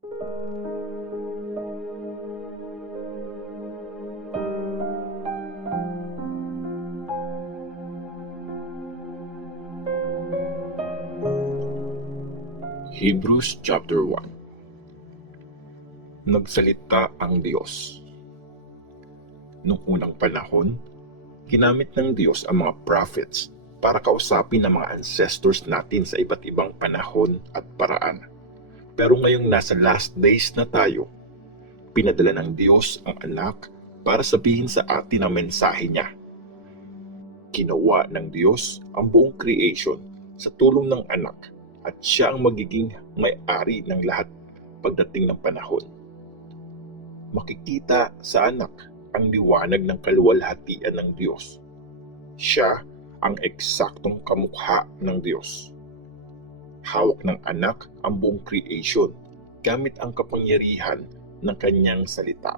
Hebrews chapter 1. Nagsalita ang Diyos. Noong unang panahon, ginamit ng Diyos ang mga prophets para kausapin ang mga ancestors natin sa iba't ibang panahon at paraan. Pero ngayong nasa last days na tayo, pinadala ng Diyos ang anak para sabihin sa atin ang mensahe niya. Ginawa ng Diyos ang buong creation sa tulong ng anak at siya ang magiging may-ari ng lahat pagdating ng panahon. Makikita sa anak ang liwanag ng kaluwalhatian ng Diyos. Siya ang eksaktong kamukha ng Diyos. Hawak ng anak ang buong creation gamit ang kapangyarihan ng kanyang salita.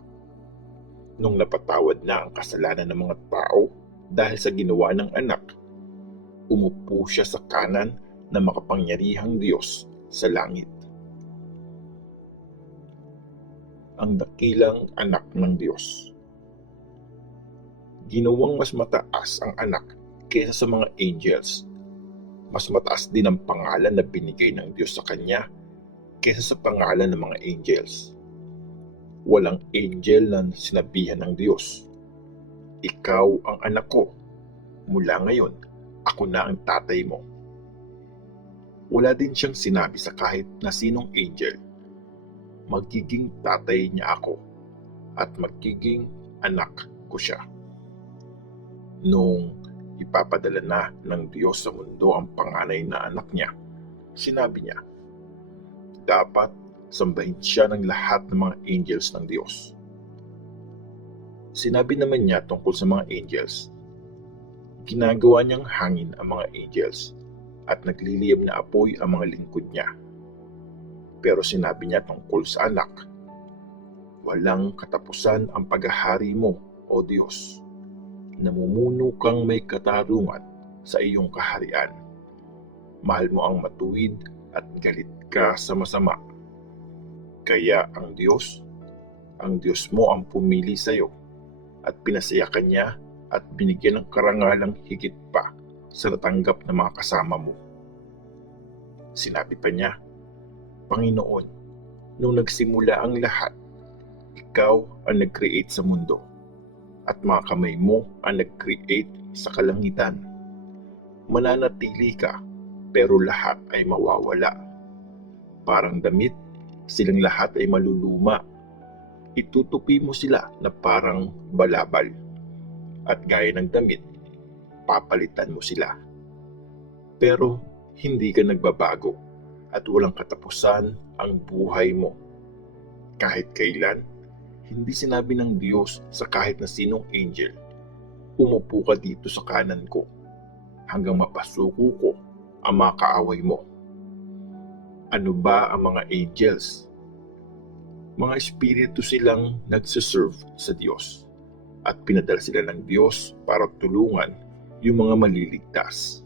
Nung napatawad na ang kasalanan ng mga tao dahil sa ginawa ng anak, umupo siya sa kanan na makapangyarihang Diyos sa langit. Ang dakilang anak ng Diyos. Ginawang mas mataas ang anak kaysa sa mga angels. Mas mataas din ang pangalan na binigay ng Diyos sa kanya kaysa sa pangalan ng mga angels. Walang angel na sinabihan ng Diyos, "Ikaw ang anak ko. Mula ngayon, ako na ang tatay mo." Wala din siyang sinabi sa kahit na sinong angel, "Magiging tatay niya ako at magiging anak ko siya." Nung ipapadala na ng Diyos sa mundo ang panganay na anak niya, sinabi niya, dapat sambahin siya ng lahat ng mga angels ng Diyos. Sinabi naman niya tungkol sa mga angels, ginagawa niyang hangin ang mga angels at nagliliyab na apoy ang mga lingkod niya. Pero sinabi niya tungkol sa anak, walang katapusan ang paghahari mo, O Diyos. Namumuno kang may katarungan sa iyong kaharian. Mahal mo ang matuwid at galit ka sa masama. Kaya ang Diyos mo ang pumili sa iyo at pinasaya ka niya at binigyan ng karangalang higit pa sa natanggap ng mga kasama mo. Sinabi pa niya, Panginoon, nung nagsimula ang lahat, ikaw ang nag-create sa mundo at mga kamay mo ang nag-create sa kalangitan. Mananatili ka pero lahat ay mawawala. Parang damit, silang lahat ay maluluma. Itutupi mo sila na parang balabal at gaya ng damit, papalitan mo sila. Pero hindi ka nagbabago at walang katapusan ang buhay mo. Kahit kailan, hindi sinabi ng Diyos sa kahit na sinong angel, umupo ka dito sa kanan ko hanggang mapasuko ko ang mga kaaway mo. Ano ba ang mga angels? Mga espiritu silang nagsiserve sa Diyos at pinadala sila ng Diyos para tulungan yung mga maliligtas.